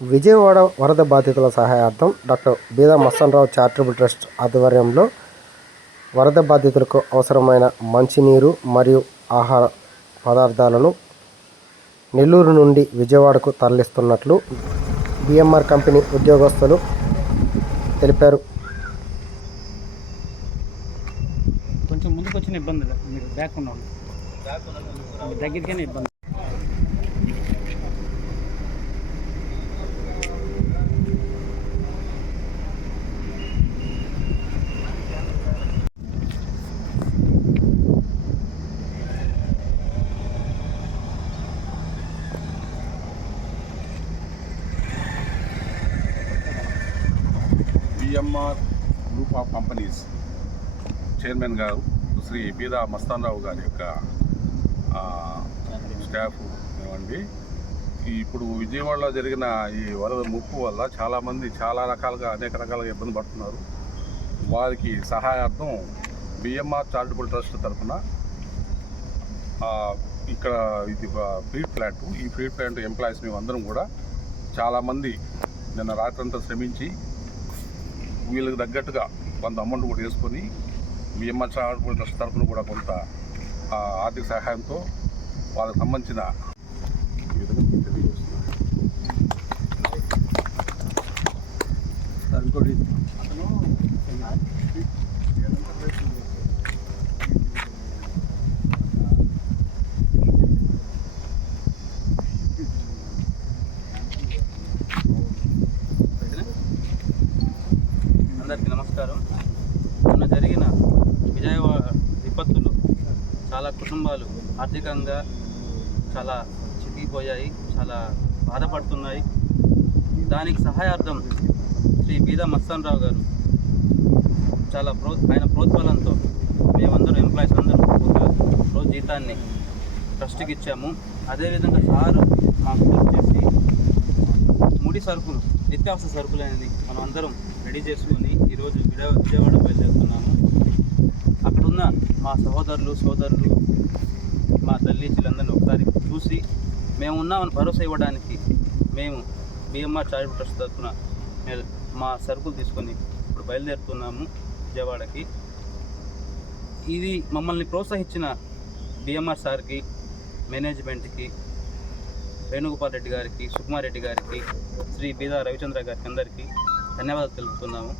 విజయవాడ వరద బాధితుల సహాయార్థం డాక్టర్ బీదా Mastan Rao charitable trust ఆధ్వర్యంలో వరద బాధితులకు అవసరమైన మంచినీరు మరియు ఆహార పదార్థాలను నెల్లూరు నుండి విజయవాడకు తరలిస్తున్నట్లు బిఎంఆర్ కంపెనీ ఉద్యోగస్తులు తెలిపారు. కొంచెం ముందుకు వచ్చిన ఇబ్బంది లేదు, మీరు బ్యాక్ ఉన్నాను దగ్గరికైనా ఇబ్బంది. BMR group of companies chairman గారు శ్రీ బీదా మస్తానరావు గారి యొక్క స్టాఫ్ ఏమండి, ఇప్పుడు విజయవాడలో జరిగిన ఈ వరద ముప్పు వల్ల చాలామంది చాలా రకాలుగా అనేక రకాలుగా ఇబ్బంది పడుతున్నారు. వారికి సహాయార్థం బిఎంఆర్ చారిటబుల్ ట్రస్ట్ తరఫున ఇక్కడ ఇది ఫీడ్ ప్లాంట్, ఈ ఫీడ్ ప్లాంట్ ఎంప్లాయీస్ మేమందరం కూడా చాలామంది నిన్న రాత్రంతా శ్రమించి వీళ్ళకి తగ్గట్టుగా కొంత అమౌంట్ కూడా వేసుకొని బిఎంఆర్ చారిటబుల్ ట్రస్ట్ తరఫున కూడా కొంత ఆర్థిక సహాయంతో వాళ్ళకి సంబంధించిన ఈ విధంగా ఇంకోటి అందరికీ నమస్కారం. మొన్న జరిగిన విజయవాడ విపత్తులు చాలా కుటుంబాలు ఆర్థికంగా చాలా చిక్కిపోయాయి, చాలా బాధపడుతున్నాయి. దానికి సహాయార్థం శ్రీ బీదా మస్తానరావు గారు చాలా ఆయన ప్రోత్సాహంతో మేమందరం ఎంప్లాయీస్ అందరూ ఒక రోజు జీతాన్ని ట్రస్ట్కి ఇచ్చాము. అదేవిధంగా సారు మాకు వచ్చేసి ముడి సరుకులు, నిత్యావసర సరుకులు అనేది మనం అందరం రెడీ చేసుకొని ఈరోజు విజయవాడ బయలుదేరుతున్నాము. అక్కడున్న మా సోదరులు మా తల్లి చెల్లందరినీ ఒకసారి చూసి మేము ఉన్నామని భరోసా ఇవ్వడానికి మేము బిఎంఆర్ చారిటబుల్ ట్రస్ట్ తరఫున మా సరుకులు తీసుకొని ఇప్పుడు బయలుదేరుతున్నాము విజయవాడకి. ఇది మమ్మల్ని ప్రోత్సహించిన బిఎంఆర్ సార్కి, మేనేజ్మెంట్కి, వేణుగోపాల్ రెడ్డి గారికి, సుకుమారెడ్డి గారికి, శ్రీ బీదా రవిచంద్ర గారికి అందరికీ ధన్యవాదాలు తెలుపుతున్నాము.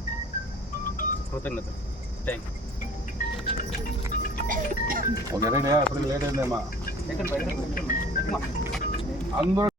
కృతజ్ఞతలు. Thank you. లేట్ అయిందేమా అందరూ